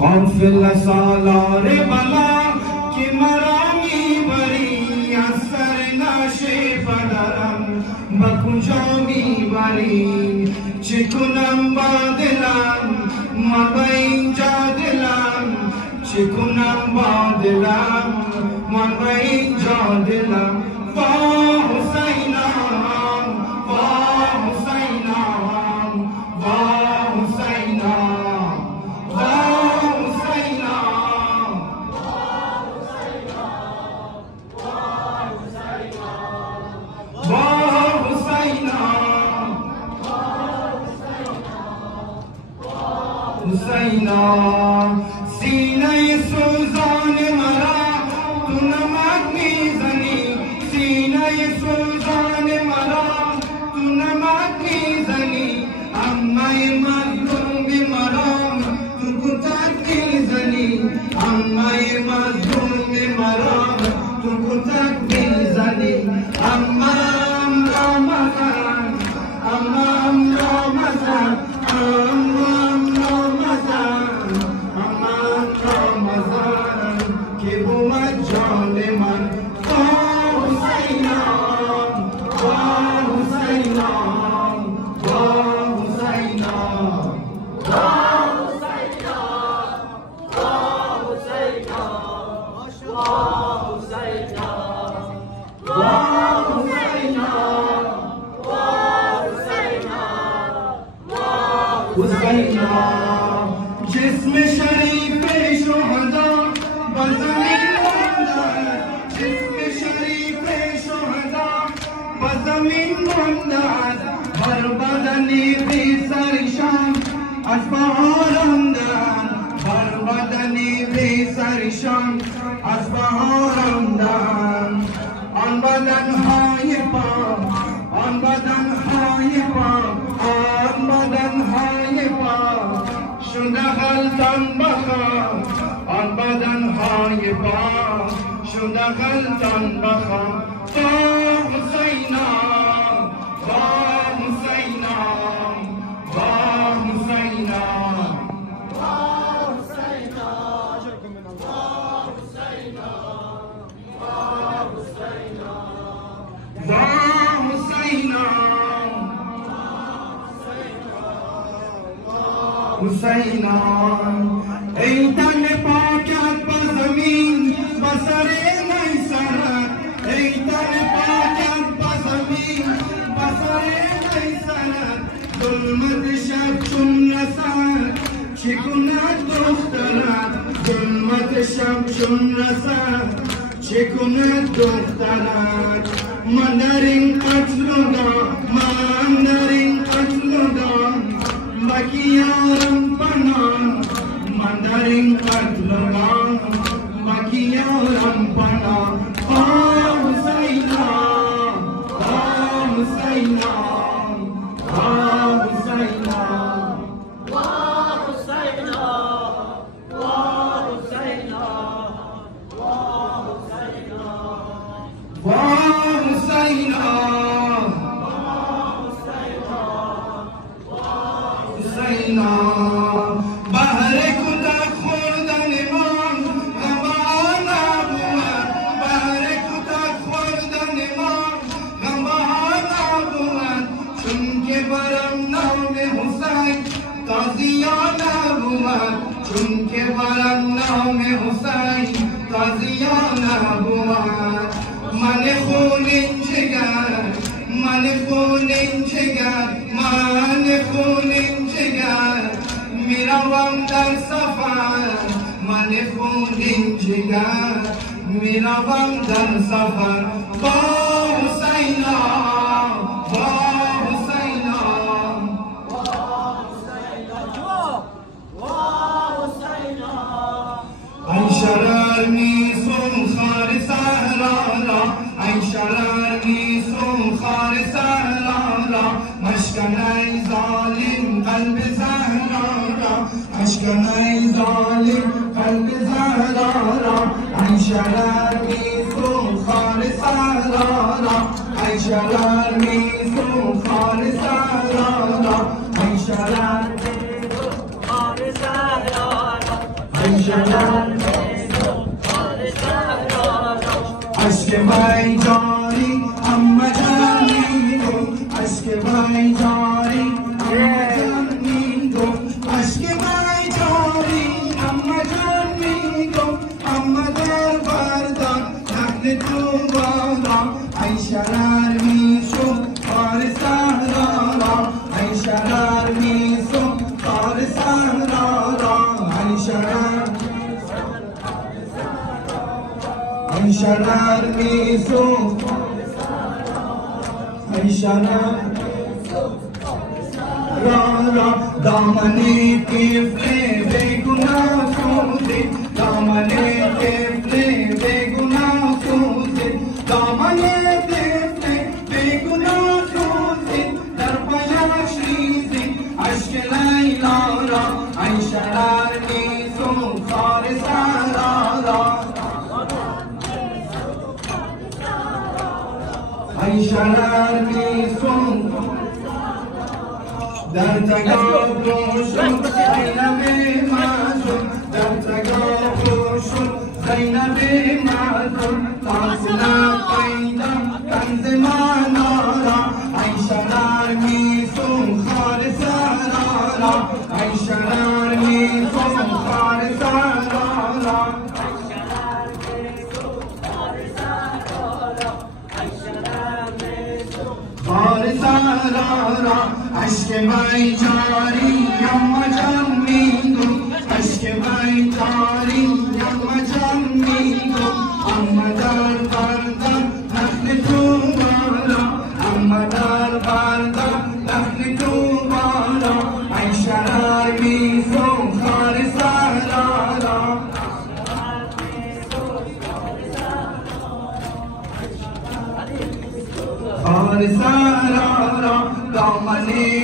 قافل سالار بلا که مرامی بری از سر نشه پدرم با کجا میبری چه کنم با دلم ما با اینجا دلم چه کنم با دلم ما با اینجا دلم با حسینم با حسینم با حسینم با حسینم با حسینم حسینم سینه سوزان مرا تو نمک میزنی سینه سوزان مرا تو نمک میزنی امه مظلوم مرا تو کتک میزنی امه مظلوم مرا تو کتک میزنی امم را مزن امم را مزن امم را مزن امم را مزن که بود جان من با حسینم با حسینم با حسینم با حسینم جسم شریف شهدا با زمین ماندن جسم شریف شهدا با زمین ماندن بر بدن بی سرشان از بهار آمدن بر بدن بی سرشان از بهار آمدن آن بدنهای پاک آن بدنهای پاک آن بدنهای پاک شده غلطان بخواه آن بدنهای پاک شده غلطان بخواه با حسینم با حسینم با حسینم با حسینم با حسینم با حسینم ای تن پاکت با زمین با سر نیسرد ای تن پاکت با زمین با سر نیسرد ظلمت شب چون رسد چه کند دخترت ظلمت شب چون رسد چه کند دخترت من در این قتل من در این قتل بکی یارم پناه من در این قتل بکی یارم پناه با حسینم با حسینم با حسینم با حسینم با حسینم با حسینم بهر کتک خوردن ما غم نبود بهر کتک خوردن ما غم نبود چون که برم نام حسین تازیان نبود چون که برم نام حسین تازیان نبود من خونین جگر من خونین جگر من خونین جگر میروم در سفر من خونین جگر میروم در سفر با حسینم با حسینم با حسینم ای شرر نیسون خار سهرارا ای شرر نیسون خار سهرارا مشکن ای ظالم قلب زهرارا مشکن ای ظالم قلب زهرارا ای شرر نیسون خار سهرارا ای شرر نیسون خار سهرارا ای شرر نیسون خار سهرارا Aşk bay jari amma jani go, aşk bay jari amma jani go, aşk bay jari amma jani go, amma darbarda nakle tubara, Ayşalar miso farisara, Ayşalar miso farisara, Ayşalar Ayşalar miso, Ayşalar ra damane tifle begunah sude, damane tifle begunah sude, damane tifle begunah sude, dar payash rizi aşk Leyla ra, Ayşalar miso farisara. Ayşalar misun dertega koşun Zeynep-i Mazlum dertega koşun Zeynep-i Mazlum tansına payda kanz-ı manara Ayşalar misun harisarara Ayşalar misun harisarara Farisarara aşk bay jari amma jani go, aşk bay jari amma jani go, amma darbarda nakle tubara, amma darbarda nakle tubara, Ayşalar miso farisarara. Farisarara damane